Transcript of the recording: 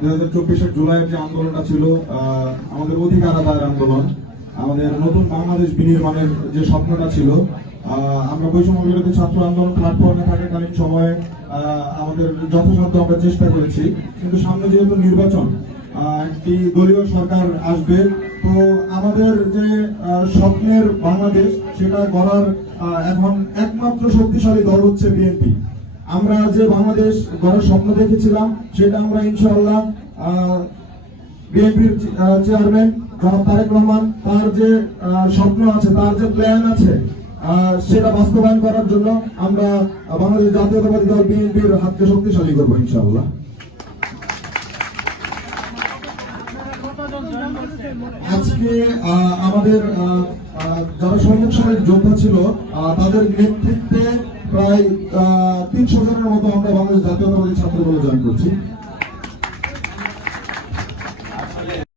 দুই হাজার চব্বিশের জুলাইয়ের যে আন্দোলনটা ছিল আমাদের অধিকার আদায়ের আন্দোলন, আমাদের নতুন বাংলাদেশ বিনির্মাণের যে স্বপ্নটা ছিল আমরা বৈষম্য বিরোধী ছাত্র আন্দোলন প্ল্যাটফর্মে থাকাকালীন সময়ে আমাদের যথাসাধ্য আমরা চেষ্টা করেছি। কিন্তু সামনে যেহেতু নির্বাচন একটি দলীয় সরকার আসবে, তো আমাদের যে স্বপ্নের বাংলাদেশ, সেটা গড়ার এখন একমাত্র শক্তিশালী দল হচ্ছে বিএনপি। আমরা যে বাংলাদেশ গড়ার স্বপ্ন দেখেছিলাম, সেটা আমরা ইনশাআল্লাহ বিএনপির চেয়ারম্যান জনাব তারেক রহমান তার যে স্বপ্ন আছে, তার যে প্ল্যান আছে সেটা বাস্তবায়ন করার জন্য আমরা বাংলাদেশ জাতীয়তাবাদী দল বিএনপির হাতকে শক্তিশালী করব ইনশাআল্লাহ। আজকে আমাদের যারা সম্মুখ সারির যোদ্ধা ছিল তাদের নেতৃত্বে প্রায় তিনশো জনের মতো আমরা বাংলাদেশ জাতীয়তাবাদী ছাত্র দলে জয়েন করছি।